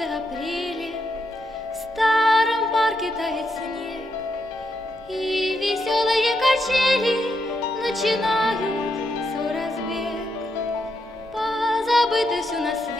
месяце апреле в старом парке тает снег, и веселые качели начинают свой разбег. Позабыто все на свете,